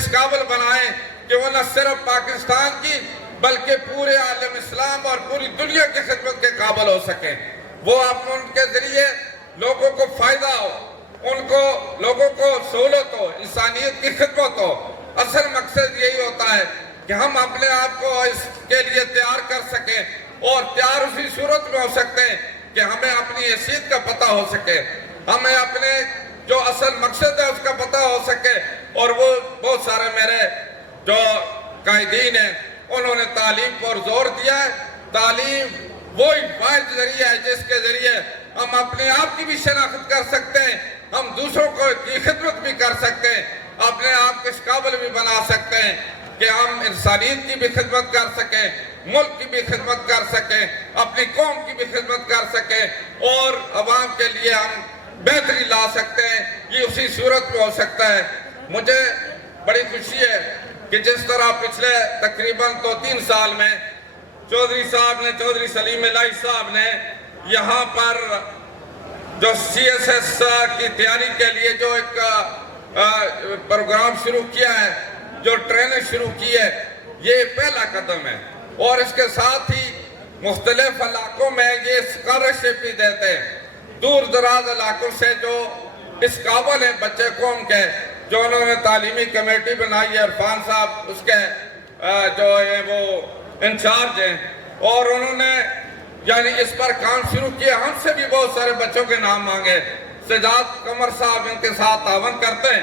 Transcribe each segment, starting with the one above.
اس قابل بنائیں کہ وہ نہ صرف پاکستان کی بلکہ پورے عالم اسلام اور پوری دنیا کی خدمت کے قابل ہو سکیں. وہ ان کے ذریعے لوگوں کو فائدہ ہو، لوگوں کو سہولت ہو، انسانیت کی خدمت ہو. اصل مقصد یہی ہوتا ہے کہ ہم اپنے آپ کو اس کے لیے تیار کر سکیں، اور تیار اسی صورت میں ہو سکتے ہیں کہ ہمیں اپنی حیثیت کا پتہ ہو سکے، ہمیں اپنے جو اصل مقصد ہے اس کا پتہ ہو سکے. اور وہ بہت سارے میرے جو قائدین ہیں انہوں نے تعلیم پر زور دیا ہے. تعلیم وہی واحد ذریعہ ہے جس کے ذریعے ہم اپنے آپ کی بھی شناخت کر سکتے ہیں، ہم دوسروں کی خدمت بھی کر سکتے ہیں، اپنے آپ کو اس قابل بھی بنا سکتے ہیں کہ ہم انسانیت کی بھی خدمت کر سکیں، ملک کی بھی خدمت کر سکیں، اپنی قوم کی بھی خدمت کر سکیں، اور عوام کے لیے ہم بہتری لا سکتے ہیں. یہ اسی صورت میں ہو سکتا ہے. مجھے بڑی خوشی ہے کہ جس طرح پچھلے تقریباً 2-3 سال میں چودھری سلیم الہی صاحب نے یہاں پر جو CSS کی تیاری کے لیے جو ایک پروگرام شروع کیا ہے، جو ٹریننگ شروع کی ہے، یہ پہلا قدم ہے. اور اس کے ساتھ ہی مختلف علاقوں میں یہ اسکالرشپ بھی دیتے ہیں. دور دراز علاقوں سے جو اس قابل ہیں بچے قوم کے، جو انہوں نے تعلیمی کمیٹی بنائی ہے، عرفان صاحب اس کے جو ہے وہ انچارج ہیں، اور انہوں نے یعنی اس پر کام شروع کیا. ہم سے بھی بہت سارے بچوں کے نام مانگے. سجاد قمر صاحب ان کے ساتھ تعاون کرتے ہیں.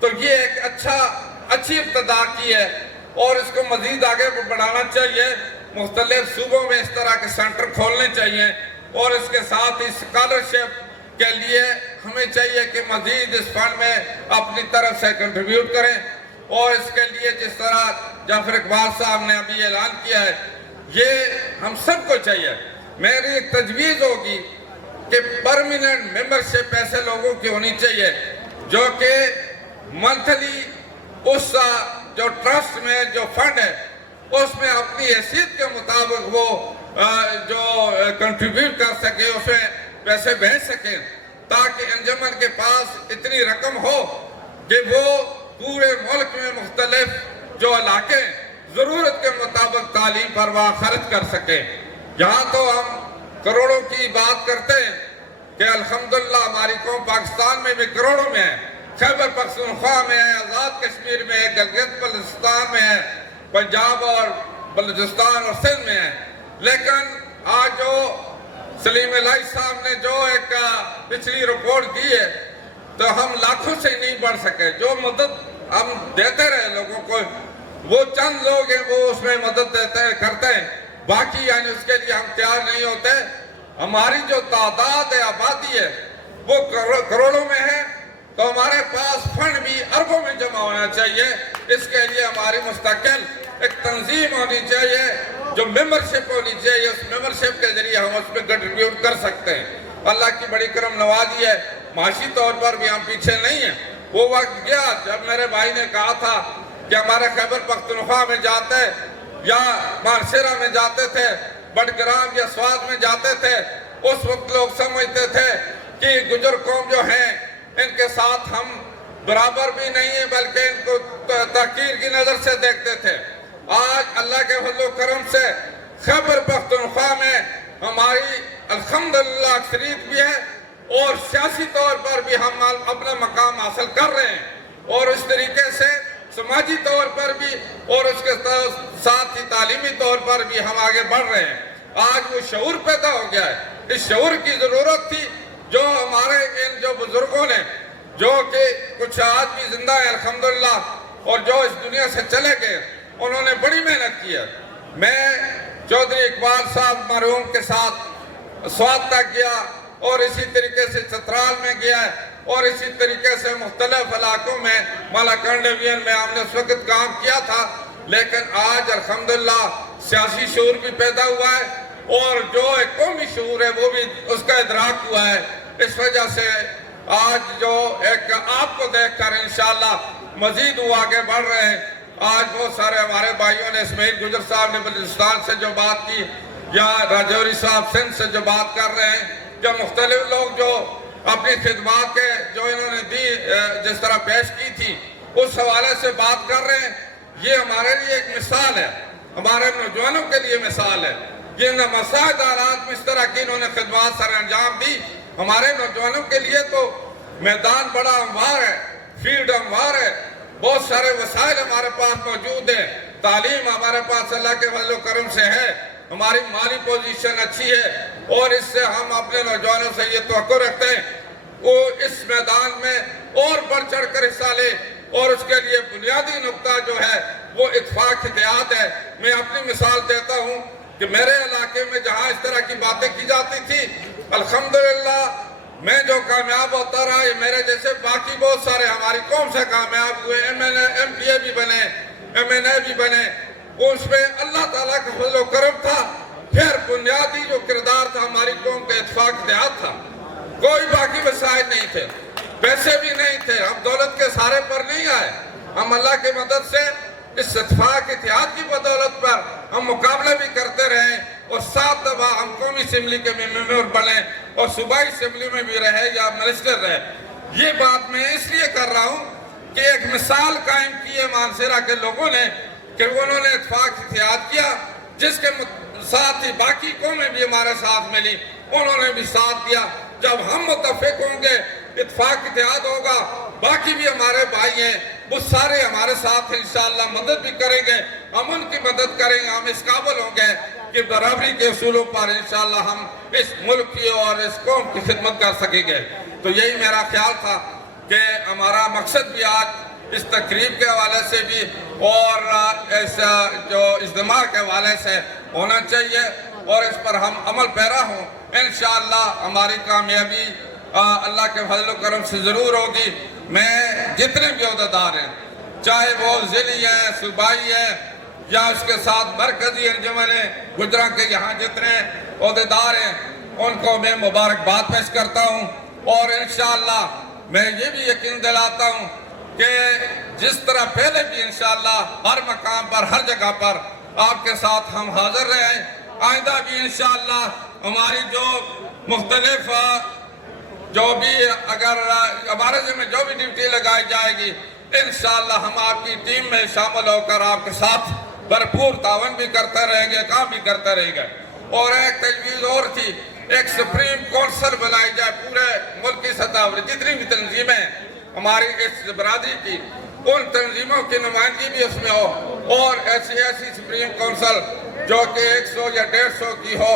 تو یہ ایک اچھی ابتدا کی ہے، اور اس کو مزید آگے بڑھانا چاہیے. مختلف صوبوں میں اس طرح کے سینٹر کھولنے چاہیے، اور اس کے ساتھ ہی اسکالرشپ کے لیے ہمیں چاہیے کہ مزید اس فنڈ میں اپنی طرف سے کنٹریبیوٹ کریں. اور اس کے لیے جس طرح جعفر اقبال صاحب نے ابھی اعلان کیا ہے، یہ ہم سب کو چاہیے. میری ایک تجویز ہوگی کہ پرمیننٹ ممبرشپ ایسے لوگوں کی ہونی چاہیے جو کہ منتھلی اس جو ٹرسٹ میں جو فنڈ ہے اس میں اپنی حیثیت کے مطابق وہ جو کنٹریبیوٹ کر سکے، اس میں پیسے بھیج سکیں، تاکہ انجمن کے پاس اتنی رقم ہو کہ وہ پورے ملک میں مختلف جو علاقے ضرورت کے مطابق تعلیم پر وہ خرچ کر سکیں. یہاں تو ہم کروڑوں کی بات کرتے ہیں کہ الحمدللہ ہماری قوم پاکستان میں بھی کروڑوں میں ہے، خیبر پختونخوا میں ہے، آزاد کشمیر میں ہے، گلگت بلتستان میں ہے، پنجاب اور بلوچستان اور سندھ میں ہے. لیکن آج جو سلیم الہی صاحب نے جو ایک پچھلی رپورٹ دی ہے، تو ہم لاکھوں سے نہیں بڑھ سکے. جو مدد ہم دیتے رہے لوگوں کو، وہ چند لوگ ہیں وہ اس میں مدد کرتے ہیں، باقی یعنی اس کے لیے ہم تیار نہیں ہوتے. ہماری جو تعداد ہے، آبادی ہے، وہ کروڑوں میں ہے، تو ہمارے پاس فنڈ بھی اربوں میں جمع ہونا چاہیے. اس کے لیے ہماری مستقل ایک تنظیم ہونی چاہیے، جو ممبرشپ ہونی چاہیے. اس ممبرشپ کے ذریعے ہم اس میں کنٹریبیوٹ کر سکتے ہیں. اللہ کی بڑی کرم نوازی ہے، معاشی طور پر بھی ہم پیچھے نہیں ہیں. وہ وقت گیا جب میرے بھائی نے کہا تھا کہ ہمارے خیبر پختونخوا میں جاتے یا مارشرہ میں جاتے تھے، بٹگرام یا سوات میں جاتے تھے، اس وقت لوگ سمجھتے تھے کہ گجر قوم جو ہیں ان کے ساتھ ہم برابر بھی نہیں ہیں، بلکہ ان کو تحقیر کی نظر سے دیکھتے تھے. آج اللہ کے فضل و کرم سے خیبر پختونخوا میں ہماری الحمدللہ اکثریت بھی ہے، اور سیاسی طور پر بھی ہم اپنا مقام حاصل کر رہے ہیں، اور اس طریقے سے سماجی طور پر بھی اور اس کے ساتھ ہی تعلیمی طور پر بھی ہم آگے بڑھ رہے ہیں. آج وہ شعور پیدا ہو گیا ہے. اس شعور کی ضرورت تھی جو ہمارے ان جو بزرگوں نے، جو کہ کچھ آج بھی زندہ ہیں الحمدللہ، اور جو اس دنیا سے چلے گئے، انہوں نے بڑی محنت کی ہے. میں چودھری اقبال صاحب مرحوم کے ساتھ سوات تک گیا، اور اسی طریقے سے چترال میں گیا ہے، اور اسی طریقے سے مختلف علاقوں میں مالاکنڈ ڈویژن میں ہم نے اس وقت کام کیا تھا. لیکن آج الحمدللہ سیاسی شعور بھی پیدا ہوا ہے، اور جو ایک قومی شعور ہے وہ بھی اس کا ادراک ہوا ہے. اس وجہ سے آج جو ایک آپ کو دیکھ کر انشاءاللہ مزید وہ آگے بڑھ رہے ہیں. آج بہت سارے ہمارے بھائیوں نے، اسماعیل گجر صاحب نے بلوچستان سے جو بات کی، یا راجوری صاحب سندھ سے جو بات کر رہے ہیں، جو مختلف لوگ جو اپنی خدمات کے جو انہوں نے دی، جس طرح پیش کی تھی، اس حوالے سے بات کر رہے ہیں. یہ ہمارے لیے ایک مثال ہے, ہمارے نوجوانوں کے لیے مثال ہے. یہ مساعد آلات میں اس طرح کی انہوں نے خدمات سر انجام دی. ہمارے نوجوانوں کے لیے تو میدان بڑا ہموار ہے, فیلڈ ہموار ہے, بہت سارے وسائل ہمارے پاس موجود ہیں, تعلیم ہمارے پاس اللہ کے فضل و کرم سے ہے, ہماری مالی پوزیشن اچھی ہے, اور اس سے ہم اپنے نوجوانوں سے یہ توقع رکھتے ہیں وہ اس میدان میں اور بڑھ چڑھ کر حصہ لے. اور اس کے لیے بنیادی نقطہ جو ہے وہ اتفاق اتحاد ہے. میں اپنی مثال دیتا ہوں کہ میرے علاقے میں جہاں اس طرح کی باتیں کی جاتی تھی, الحمدللہ میں جو کامیاب ہوتا رہا, یہ میرے جیسے باقی بہت سارے ہماری قوم سے کامیاب ہوئے, ایم پی اے بھی بنے, ایم این اے بھی بنے. اس میں اللہ تعالیٰ کا فضل و کرم تھا. پھر بنیادی جو کردار تھا ہماری قوم کا اتفاق اتحاد تھا. کوئی باقی وسائل نہیں تھے, پیسے بھی نہیں تھے, ہم دولت کے سہارے پر نہیں آئے. ہم اللہ کی مدد سے اس اتفاق اتحاد کی بدولت پر ہم مقابلہ بھی کرتے رہے, اور 7 دفعہ ہم قومی اسمبلی کے ممبر بنے اور صوبائی اسمبلی میں بھی رہے یا منسٹر رہے. یہ بات میں اس لیے کر رہا ہوں کہ ایک مثال قائم کی ہے مانسہرہ کے لوگوں نے کہ انہوں نے اتفاق اتحاد کیا, جس کے ساتھ ہی باقی قومیں بھی ہمارے ساتھ ملی, انہوں نے بھی ساتھ دیا. جب ہم متفق ہوں گے, اتفاق اتحاد ہوگا, باقی بھی ہمارے بھائی ہیں, وہ سارے ہمارے ساتھ انشاءاللہ مدد بھی کریں گے, ہم ان کی مدد کریں گے. ہم اس قابل ہوں گے کہ برابری کے اصولوں پر انشاءاللہ ہم اس ملک کی اور اس قوم کی خدمت کر سکیں گے. تو یہی میرا خیال تھا کہ ہمارا مقصد بھی آج اس تقریب کے حوالے سے بھی اور اس جو اجتماع کے حوالے سے ہونا چاہیے, اور اس پر ہم عمل پیرا ہوں. انشاءاللہ ہماری کامیابی اللہ کے فضل و کرم سے ضرور ہوگی. میں جتنے بھی عہدیدار ہیں, چاہے وہ ضلعی ہیں, صوبائی ہیں, یا اس کے ساتھ مرکزی انجمن گجراں کے یہاں جتنے عہدیدار ہیں, ان کو میں مبارکباد پیش کرتا ہوں. اور انشاءاللہ میں یہ بھی یقین دلاتا ہوں کہ جس طرح پہلے بھی انشاءاللہ ہر مقام پر, ہر جگہ پر آپ کے ساتھ ہم حاضر رہیں, آئندہ بھی انشاءاللہ ہماری جو مختلف جو بھی اگر ہمارے ذمہ جو بھی ڈیوٹی لگائی جائے گی, انشاءاللہ ہم آپ کی ٹیم میں شامل ہو کر آپ کے ساتھ بھرپور تعاون بھی کرتے رہیں گے, کام بھی کرتے رہیں گے. اور ایک تجویز اور تھی, ایک سپریم کونسل بنائی جائے پورے ملک کی سطح پر. جتنی بھی تنظیمیں ہماری اس برادری کی, ان تنظیموں کی نمائندگی بھی اس میں ہو, اور ایسی سپریم کونسل جو کہ 100 یا 150 کی ہو,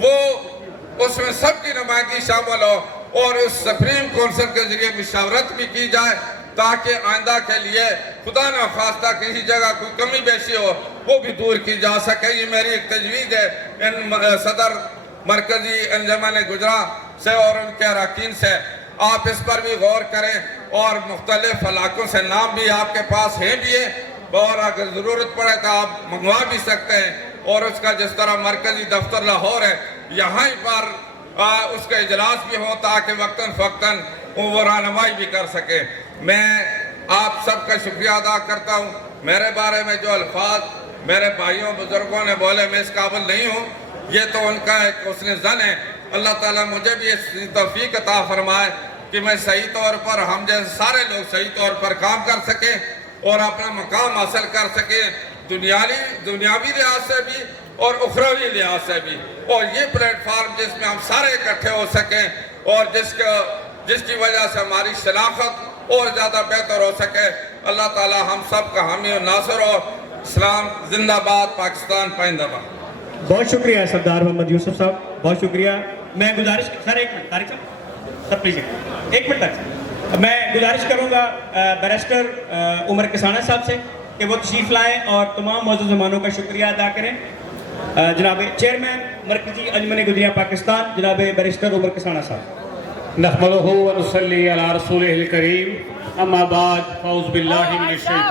وہ اس میں سب کی نمائندگی شامل ہو, اور اس سپریم کونسل کے ذریعے مشاورت بھی کی جائے تاکہ آئندہ کے لیے خدا نہ خواستہ کسی جگہ کوئی کمی بیشی ہو وہ بھی دور کی جا سکے. یہ میری ایک تجویز ہے ان صدر مرکزی انجمن گجراں سے اور ان کے اراکین سے. آپ اس پر بھی غور کریں, اور مختلف علاقوں سے نام بھی آپ کے پاس ہیں بھی ہیں, اور اگر ضرورت پڑے تو آپ منگوا بھی سکتے ہیں. اور اس کا جس طرح مرکزی دفتر لاہور ہے, یہاں پر اس کا اجلاس بھی ہو تاکہ وقتاً فوقتاً وہ رہنمائی بھی کر سکے. میں آپ سب کا شکریہ ادا کرتا ہوں. میرے بارے میں جو الفاظ میرے بھائیوں بزرگوں نے بولے, میں اس قابل نہیں ہوں, یہ تو ان کا ایک حسن ظن ہے. اللہ تعالیٰ مجھے بھی اس توفیق عطا فرمائے کہ میں صحیح طور پر, ہم جیسے سارے لوگ صحیح طور پر کام کر سکیں اور اپنا مقام حاصل کر سکیں, دنیاوی لحاظ سے بھی اور اخروی لحاظ سے بھی. اور یہ پلیٹ فارم جس میں ہم سارے اکٹھے ہو سکیں, اور جس کی وجہ سے ہماری شناخت اور زیادہ بہتر ہو سکے. اللہ تعالیٰ ہم سب کا حامی و ناصر ہو. اسلام زندہ باد, پاکستان پائندہ باد. بہت شکریہ سردار محمد یوسف صاحب, بہت شکریہ. میں گزارش سر ایک منٹ, طارق صاحب سر پلیز ایک منٹ تک میں گزارش کروں گا بیرسٹر عمر کسانہ صاحب سے کہ وہ تشریف لائیں اور تمام معزز مہمانوں کا شکریہ ادا کریں. جناب چیئرمین مرکزی انجمن گجریاں پاکستان جناب بیرسٹر عمر کسانہ صاحب. نحمدہ و نصلی علی رسولہ الکریم. اما بعد فاعوذ باللہ من الشیطان